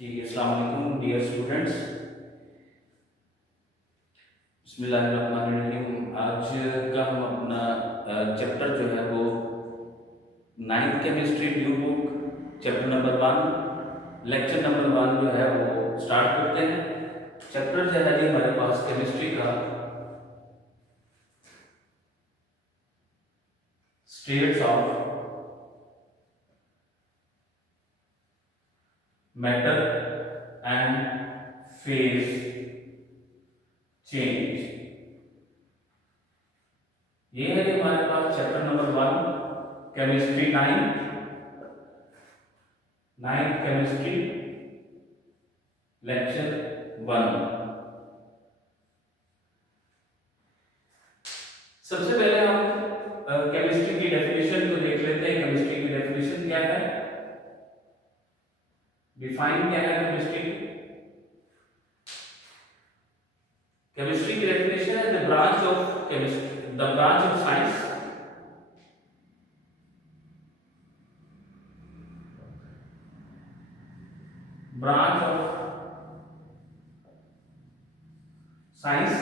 जी अस्सलाम वालेकुम dear students. बिस्मिल्लाहिर्रहमानिर्रहीम। आज का हम अपना चैप्टर जो है वो ninth chemistry new book chapter number 1 lecture number 1 जो है वो स्टार्ट करते हैं। चैप्टर जो है जी हमारे पास केमिस्ट्री का states of matter and phase change, ये है कि हमारे पास chapter number 1 chemistry 9th chemistry lecture 1। सबसे पहले हम केमिस्ट्री की डेफिनेशन को देख लेते हैं। केमिस्ट्री की डेफिनेशन क्या है, डिफाइन क्या है केमिस्ट्री। केमिस्ट्री की डेफिनेशन है the branch of chemistry, the branch of science branch of science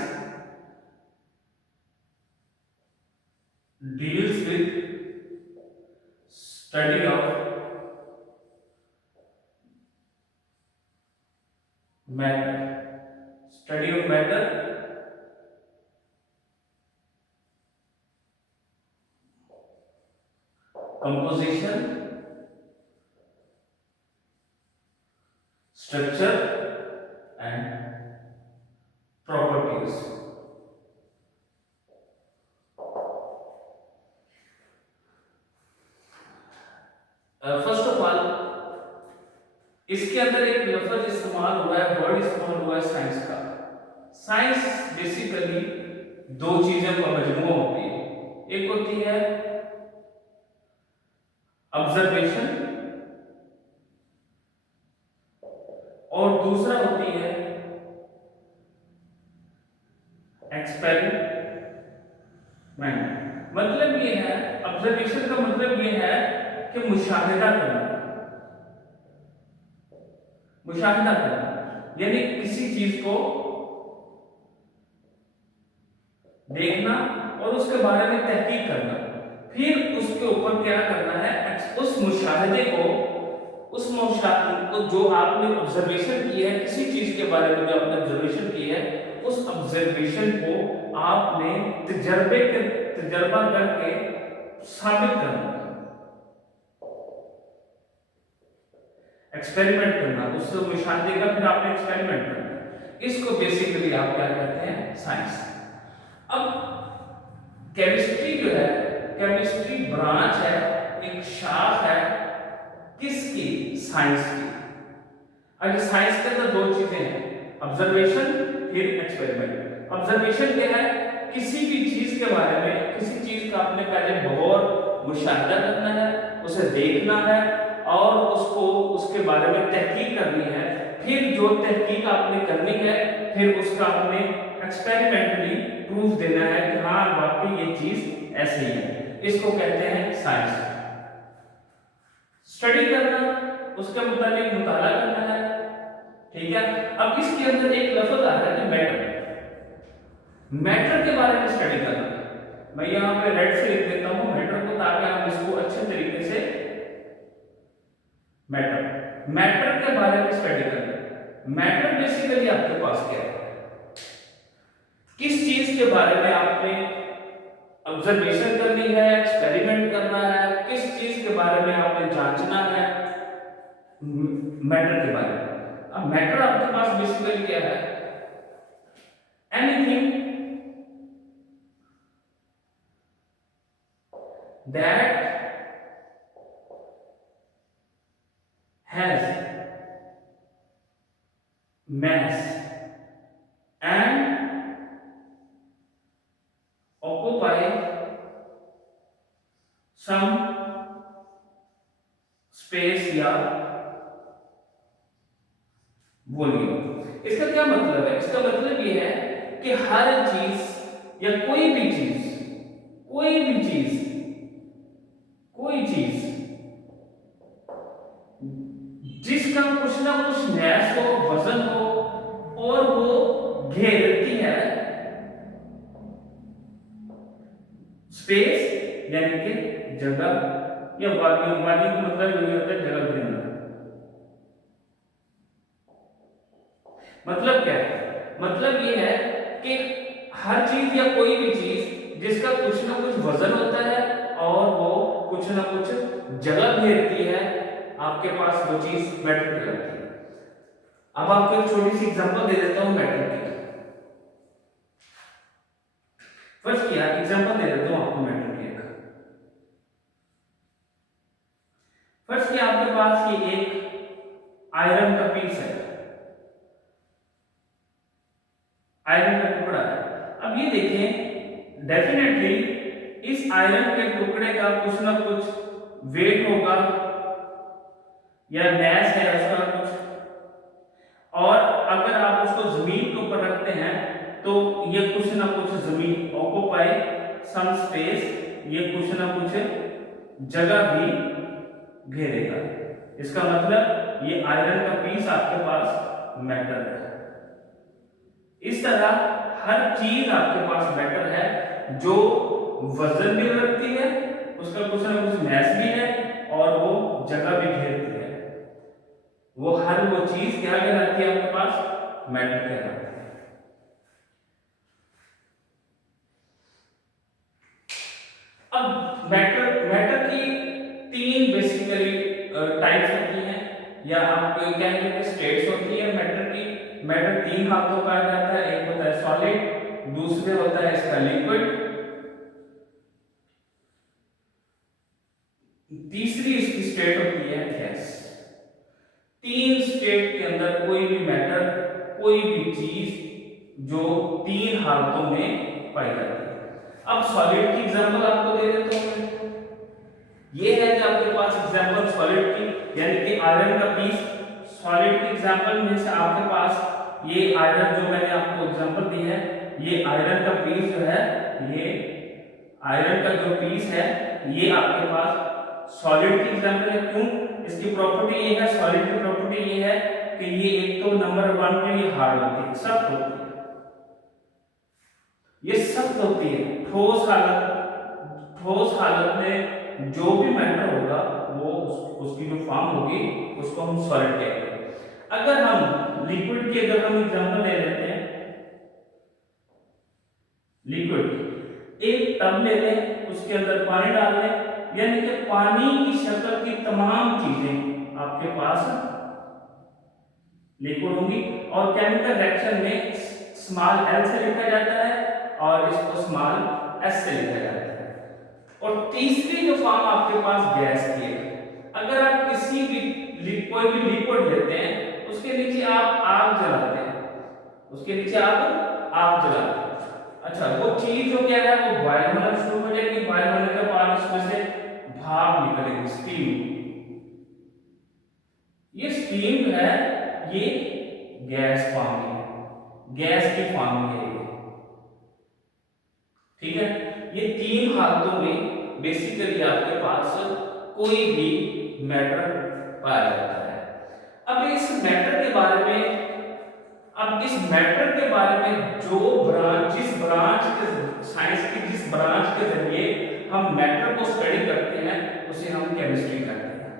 deals with study of matter, study of matter, composition, structure and properties। First of all इसके अंदर एक लफ्ज इस्तेमाल हुआ है, वर्ड इस्तेमाल हुआ है साइंस का। साइंस बेसिकली दो चीजों का मजमूआ होती है, एक होती है ऑब्जर्वेशन और दूसरा होती है एक्सपेरिमेंट। मतलब ये है, ऑब्जर्वेशन का मतलब ये है कि मुशाहिदा करना, मुशाहिदा करना यानी किसी चीज को देखना और उसके बारे में तहकीक करना, फिर उसके ऊपर क्या करना है, उस मुशाहिदे को, उस मुशाहिदे को जो आपने ऑब्जर्वेशन की है, किसी चीज के बारे में जो आपने ऑब्जर्वेशन की है, उस ऑब्जर्वेशन को आपने तजर्बा करके साबित करना, एक्सपेरिमेंट करना, उस मुशाहिदे का फिर आपने एक्सपेरिमेंट करना। इसको बेसिकली आप क्या कहते हैं, साइंस। अब केमिस्ट्री जो है, केमिस्ट्री ब्रांच है, एक शाख है किसकी, साइंस की। अब साइंस के अंदर दो चीजें हैं, ऑब्जर्वेशन फिर एक्सपेरिमेंट। ऑब्जर्वेशन क्या है, किसी भी चीज के बारे में, किसी चीज का आपने पहले गौर मुशाहिदा करना है, उसे देखना है और उसको, उसके बारे में तहकीक करनी है। फिर जो तहकीक आपने करनी है, फिर उसका आपने एक्सपेरिमेंटली प्रूफ देना है कि हाँ वाकई ये चीज ऐसी है। इसको कहते हैं साइंस। स्टडी करना, उसके मुताबिक मुताला करना है, ठीक है। अब इसके अंदर एक लफ्ज आता है मैटर, मैटर के बारे में स्टडी करना। मैं यहां पे रेड से लिख देता हूं मैटर को, ताकि हम इसको अच्छे तरीके से, मैटर, मैटर के बारे में स्टडी करना। मैटर बेसिकली आपके पास क्या है, किस चीज के बारे में आपने ऑब्जर्वेशन करनी है, एक्सपेरिमेंट करना है, किस चीज के बारे में आपने जांचना है, मैटर के बारे में। अब मैटर आपके पास बेसिकली क्या है, anything that has mass and occupy some space या वॉल्यूम। इसका क्या मतलब है, इसका मतलब यह है कि हर चीज या कोई भी चीज, कोई भी चीज, कोई चीज जिसका कुछ ना ना कुछ मैस हो, वजन हो, और वो घेरती है स्पेस यानी कि जगह, या वॉल्यूम। वॉल्यूम मतलब ये होता है जगह घेरना। मतलब क्या है? मतलब ये है कि हर चीज या कोई भी चीज जिसका कुछ ना कुछ वजन होता है और वो कुछ ना कुछ जगह घेरती है, आपके पास वो चीज मैटर कहलाती है। अब आपको एक छोटी सी एग्जांपल दे देता हूं मैटर की। फर्स्ट क्या एग्जांपल दे देता हूं आपको मैटर की। फर्स्ट क्या, आपके पास ये एक आयरन का पीस है, आयरन का टुकड़ा है। अब ये देखें, डेफिनेटली इस आयरन के टुकड़े का कुछ ना कुछ वेट होगा या मैस है उसका कुछ, और अगर आप उसको जमीन के ऊपर रखते हैं तो ये कुछ ना कुछ जमीन ऑक्यूपाई सम स्पेस, ये कुछ ना कुछ जगह भी घेरेगा। इसका मतलब ये आयरन का पीस आपके पास मैटर है। इस तरह हर चीज आपके पास मैटर है जो वजन भी रखती है, उसका कुछ ना कुछ मैस भी है और वो जगह भी घेरती है। वो हर वो चीज क्या कहलाती है आपके पास? मैटर कहलाती है। अब मैटर मैटर की तीन बेसिकली टाइप्स होती हैं, या आप कहेंगे कि स्टेट्स होती है मैटर की। मैटर तीन हाथों का आ जाता है, एक होता है सॉलिड, दूसरे होता है इसका लिक्विड, तीसरी इसकी स्टेट होती है गैस। तीन स्टेट के अंदर कोई भी मैटर, कोई भी चीज जो तीन हालतों में पाई जाती है। अब सॉलिड की एग्जांपल आपको दे देता हूं मैं। ये है कि आपके पास एग्जांपल सॉलिड की, यानी कि आयरन का पीस। सॉलिड की एग्जांपल में से आपके पास ये आयरन जो मैंने आपको एग्जांपल दी है, ये आयरन का पीस जो है, ये आयरन का जो पीस है, ये आपके पास सॉलिड की एग्जांपल है। क्यों? इसकी प्रॉपर्टी ये है, सॉलिड की प्रॉपर्टी ये है कि ये एक तो नंबर 1 पे ये हार्ड होती है, सख्त होती है। ये सख्त होती है। ठोस हालत में जो भी मैटर होगा वो उसकी जो फॉर्म होगी उसको हम सॉलिड कहते हैं। अगर हम लिक्विड की अगर हम एग्जांपल ले लेते हैं, लिक्विड एक टब ले लें, उसके अंदर पानी डाल लें, यानी कि पानी की शक्ल की तमाम चीजें आपके पास लिक्विड होंगी, और केमिकल रिएक्शन में स्मॉल एल से लिखा जाता है और इसको स्मॉल एस से लिखा जाता है। और तीसरी जो फॉर्म आपके पास गैस की है। अगर आप किसी भी कोई भी लिक्विड लेते हैं, उसके नीचे आप आग जलाते हैं, उसके नीचे आप आग जलाते हैं। अच्छा, वो चीज जो क्या है वो बॉयल होना शुरू हो जाएगी। बॉयल होने के बाद उसमें से भाप निकलेगी, स्टीम। ये स्टीम जो है ये गैस फॉर्म है, गैस की फॉर्म है ये। ठीक है, ये तीन हालतों में बेसिकली आपके पास कोई भी मैटर पाया जाता है। अब इस मैटर के बारे में, अब इस मैटर के बारे में जो ब्रांच, जिस ब्रांच के साइंस की जिस ब्रांच के जरिए हम मैटर को स्टडी करते हैं उसे हम केमिस्ट्री कहते हैं।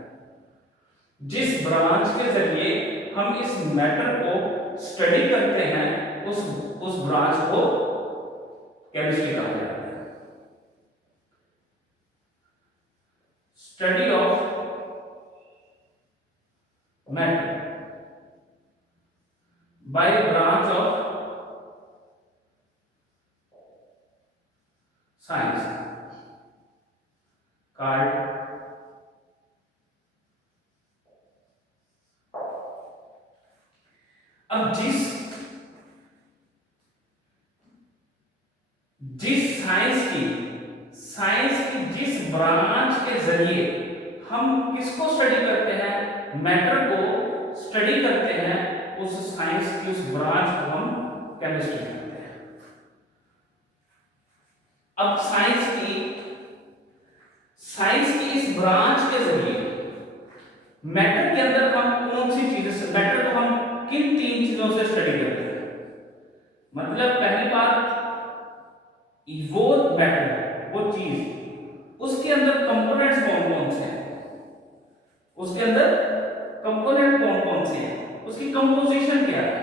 जिस ब्रांच के जरिए हम इस मैटर को स्टडी करते हैं उस ब्रांच को केमिस्ट्री कहा जाता है। Study of matter by branch of science called अब जिस साइंस की जिस ब्रांच के जरिए हम किसको स्टडी करते हैं, मैटर को स्टडी करते हैं, उस साइंस की उस ब्रांच को हम केमिस्ट्री कहते हैं। अब साइंस की इस ब्रांच के जरिए मैटर के अंदर हम कौन सी चीजें, मैटर को हम किन तीन चीजों से स्टडी करते हैं? मतलब पहली बात, वो मैटर, वो चीज, उसके अंदर कंपोनेंट्स कौन कौन से हैं, उसके अंदर कंपोनेंट कौन कौन से हैं, उसकी कंपोजिशन क्या है,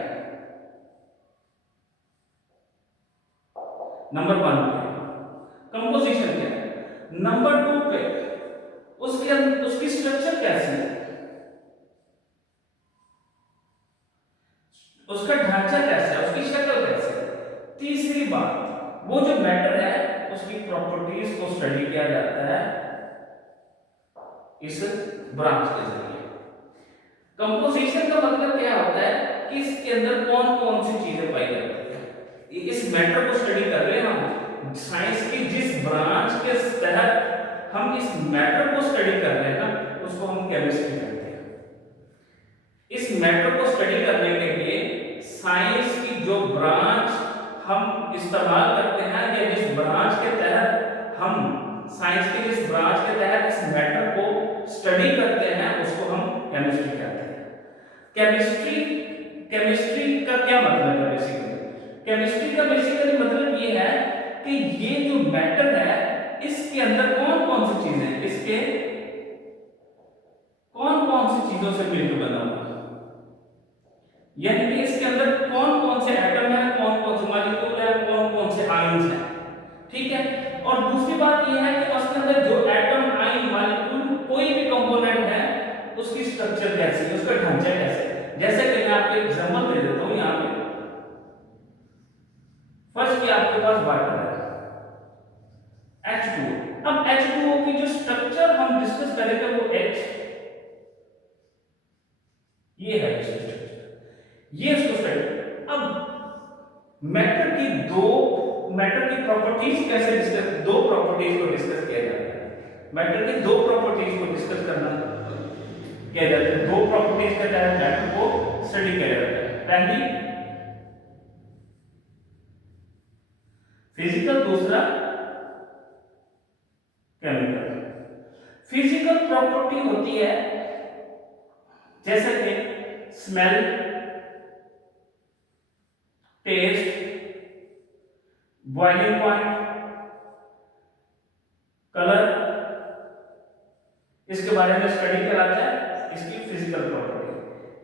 नंबर 1 पे कंपोजिशन क्या है, नंबर 2 पे उसकी स्ट्रक्चर कैसी है, उसका ढांचा कैसा है, उसकी शक्ल कैसी है। तीसरी बात, वो जो मैटर है उसकी प्रॉपर्टीज को स्टडी किया जाता है इस ब्रांच के जरिए। कंपोजिशन का मतलब क्या होता है कि इसके अंदर कौन कौन सी चीजें पाई जाती है। इस मैटर को स्टडी कर रहे हैं हम, साइंस की जिस ब्रांच के तहत हम इस मैटर को स्टडी कर रहे हैं ना, उसको हम केमिस्ट्री कहते हैं। इस मैटर को स्टडी करने के लिए साइंस की जो ब्रांच हम इस्तेमाल करते हैं, या जिस ब्रांच के तहत हम साइंस के जिस ब्रांच के तहत इस मैटर को स्टडी करते हैं, उसको हम केमिस्ट्री कहते हैं। केमिस्ट्री का क्या मतलब है? बेसिकली केमिस्ट्री का बेसिकली मतलब ये है कि ये जो मैटर है इसके अंदर कौन कौन सी चीजें हैं, इसके कौन कौन सी चीजों से मिलकर बना हुआ है, यानी कि इसके अंदर कौन कौन से एटम है, कौन कौन से मॉलिक्यूल है, कौन कौन से आयन्स हैं, ठीक है। और दूसरी बात यह है कि उसके अंदर जो एटम, आयन, मॉलिक्यूल, कोई भी कंपोनेंट है, उसकी स्ट्रक्चर कैसी है, उसका ढांचा कैसा है। जैसे कि मैं आपको एग्जांपल दे देता हूं, यहां पे फर्स्ट की आपके पास वाटर है H2O। अब H2O की जो स्ट्रक्चर हम डिस्कस करेंगे वो H, ये है इसका स्ट्रक्चर, ये इसको स्ट्रक्चर। अब मैटर की प्रॉपर्टीज कैसे डिस्कस, दो प्रॉपर्टीज को डिस्कस किया जाता है। मैटर की दो प्रॉपर्टीज को डिस्कस करना किया जाता है, दो प्रॉपर्टीज के तहत मैटर को स्टडी किया जाता है। पहली फिजिकल, दूसरा केमिकल। फिजिकल प्रॉपर्टी होती है जैसे कि smell, taste, boiling point, colour, इसके बारे में स्टडी कराता है, इसकी फिजिकल प्रॉपर्टी।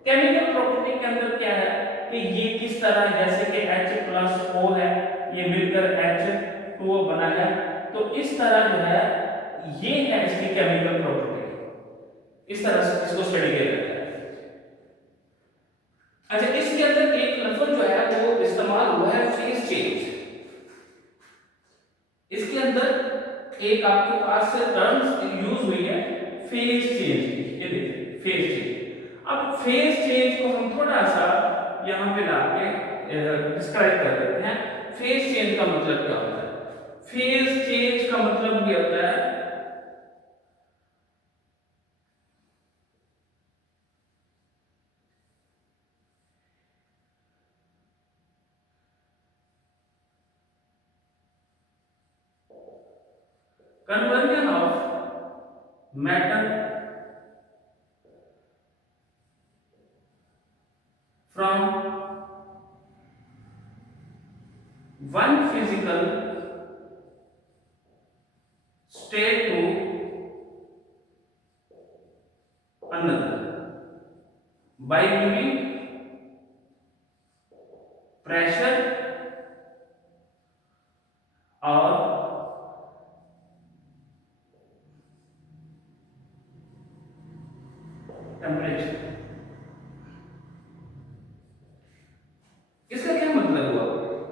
केमिकल प्रॉपर्टी के अंदर क्या है कि ये किस तरह, जैसे कि H+O है, ये मिलकर H2O बना है, तो इस तरह जो है ये है इसकी केमिकल प्रॉपर्टी, इस तरह से इसको स्टडी किया जाता है। अच्छा, इसके अंदर एक लफ्ज जो है वो इस्तेमाल हुआ है फेज चेंज। इसके अंदर एक आपके पास से टर्म्स यूज हुई है फेज चेंज, ये देखिए फेज चेंज। अब फेज चेंज को हम थोड़ा सा यहां पे लाके डिस्क्राइब कर देते हैं। फेज चेंज का मतलब क्या होता है? फेज चेंज का मतलब ये होता है conversion of matter from one physical state to another by giving pressure or temperature. इसका क्या मतलब हुआ?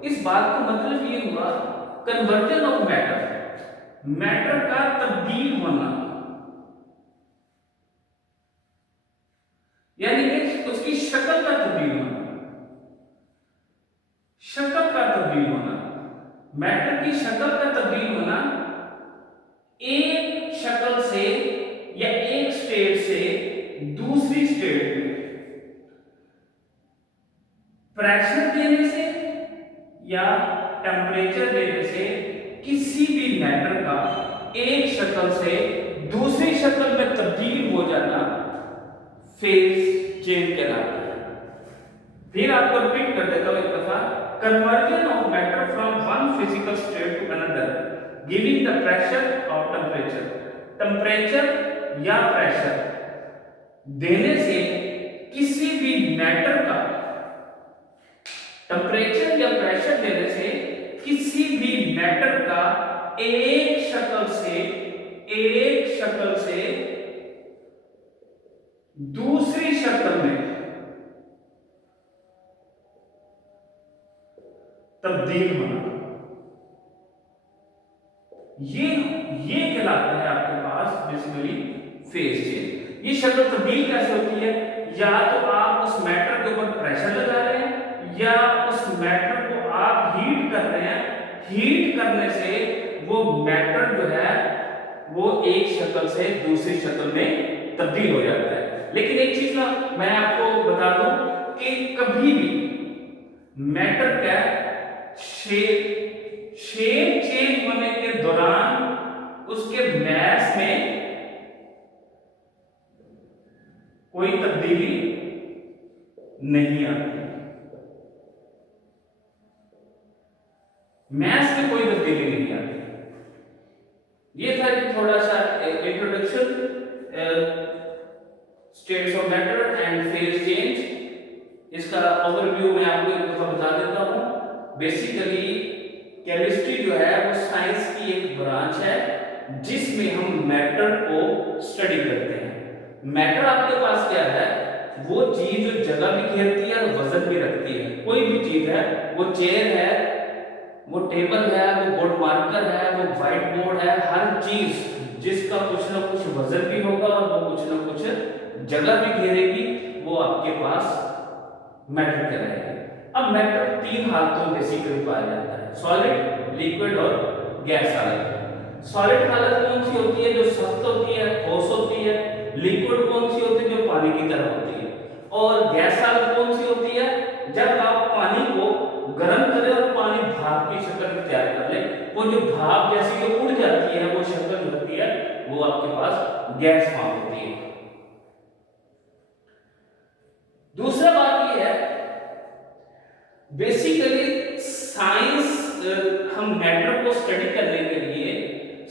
इस बात का मतलब ये हुआ कन्वर्जन ऑफ मैटर, मैटर का तब्दील होना, यानी कि उसकी शक्ल का तब्दील होना, शक्ल का तब्दील होना, मैटर की शक्ल का तब्दील होना, एक शक्ल से या एक स्टेट से दूसरी स्टेट में प्रेशर देने से या टेम्परेचर देने से किसी भी मैटर का एक शक्ल से दूसरी शक्ल में तब्दील हो जाना, फेज चेंज कहलाता है। फिर आपको रिपीट कर देता हूं एक दफा, conversion of matter from one physical state to another giving the pressure और टेम्परेचर। टेम्परेचर या प्रेशर देने से किसी भी मैटर का, टेम्परेचर या प्रेशर देने से किसी भी मैटर का एक शक्ल से दूसरी शक्ल में तब्दील होना, ये कहलाता है आपके पास बेसिकली फेज चेंज। ये शक्ल तब्दील कैसे होती है? या तो आप उस मैटर के ऊपर प्रेशर लगा रहे हैं या उस मैटर को आप हीट कर रहे हैं। हीट करने से वो मैटर जो है वो एक शक्ल से दूसरी शक्ल में तब्दील हो जाता है। लेकिन एक चीज ना मैं आपको बता दूं कि कभी भी मैटर का शेप चेंज होने के दौरान उसके मैस में कोई तब्दीली नहीं आती। मैथ्स में कोई तब्दीली नहीं आती। ये था कि थोड़ा सा introduction states of matter and phase change. इसका ओवरव्यू मैं आपको एक दफा बता देता हूं। बेसिकली केमिस्ट्री जो है वो साइंस की एक ब्रांच है जिसमें हम मैटर को स्टडी करते हैं। मैटर आपके पास क्या है? वो चीज जो जगह भी घेरती है और वजन भी रखती है। कोई भी चीज है, वो चेयर है, वो टेबल है, वो बोर्ड मार्कर है, वो व्हाइट बोर्ड है, हर चीज जिसका कुछ ना कुछ वजन भी होगा और वो कुछ ना कुछ जगह भी घेरेगी, वो आपके पास मैटर कहलाएगी। अब मैटर तीन हालतों में बेसिकली पाया जाता है, सॉलिड, लिक्विड और गैस हालत। सॉलिड हालत कौन सी होती है? जो सख्त होती है, ठोस होती है। लिक्विड कौन सी होती है? जो पानी की तरह होती है। और गैस हालत कौन सी होती है? जब आप पानी को गर्म करें और पानी भाप की शक्ल में तैयार कर ले, वो जो भाप जैसी जो उड़ जाती है, वो शक्ल होती है, वो आपके पास गैस फॉर्म होती है। दूसरा बात ये है, बेसिकली साइंस, हम मैटर को स्टडी करने के लिए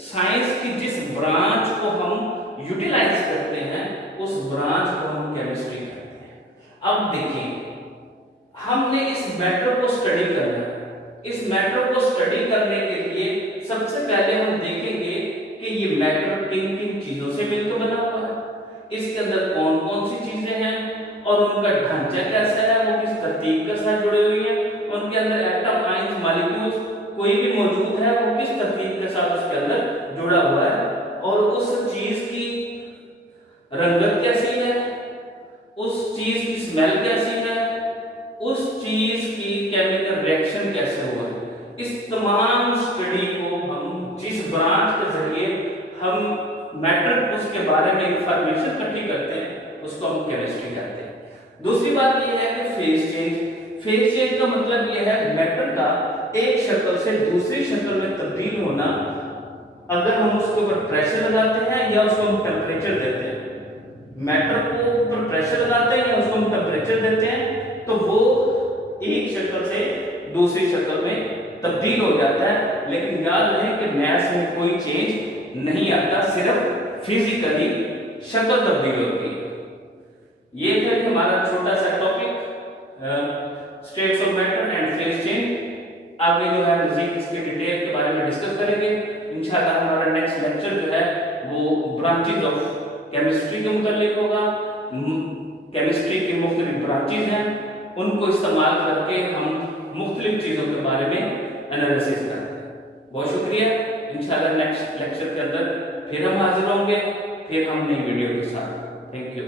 साइंस की जिस ब्रांच को हम यूटिलाइज करते हैं उस ब्रांच को हम केमिस्ट्री कहते हैं। अब देखिए, हमने इस मैटर को स्टडी करना है। इस मैटर को स्टडी करने के लिए सबसे पहले हम देखेंगे कि ये मैटर किन किन चीजों से मिलकर बना हुआ है, इसके अंदर कौन कौन सी चीजें हैं और उनका ढांचा कैसा है, वो किस तरतीब के साथ जुड़े हुए हैं, उनके अंदर एटम, आयंस, मॉलिक्यूल्स कोई भी मौजूद है वो किस तरतीब के साथ उसके अंदर जुड़ा हुआ है, और उस चीज की रंगत कैसी है, उस चीज की स्मेल कैसी है, उस चीज की केमिकल रिएक्शन कैसे हुआ है। इस तमाम स्टडी को हम जिस ब्रांच के जरिए हम मैटर उसके बारे में इंफॉर्मेशन इकट्ठी करते हैं उसको हम केमिस्ट्री कहते हैं। दूसरी बात यह है कि फेज चेंज। फेज चेंज का मतलब यह है मैटर का एक शक्ल से दूसरी शक्ल में तब्दील होना। अगर हम उसके ऊपर प्रेशर लगाते हैं या उसको हम टेम्परेचर देते हैं, मैटर को ऊपर प्रेशर लगाते हैं या उसको हम टेम्परेचर देते हैं, तो वो एक शक्ल से दूसरी शक्ल में तब्दील हो जाता है। लेकिन याद रहे कि मैथ्स में कोई चेंज नहीं आता, सिर्फ फिजिकली शक्ल तब्दील होती है। ये था हमारा छोटा सा topic, states of matter and phase change. आगे जो है मजीद इसके डिटेल के बारे में डिस्कस करेंगे इंशाल्लाह। हमारा नेक्स्ट लेक्चर जो है वो ब्रांचेज ऑफ केमिस्ट्री के मुतालिक होगा। केमिस्ट्री की मुख्तलिफ ब्रांचेज हैं, उनको इस्तेमाल करके हम मुख्तलिफ चीज़ों के बारे में एनालिसिस करते हैं। बहुत शुक्रिया। इंशाल्लाह नेक्स्ट लेक्चर के अंदर फिर हम हाजिर होंगे, फिर हम नई वीडियो के साथ। Thank you.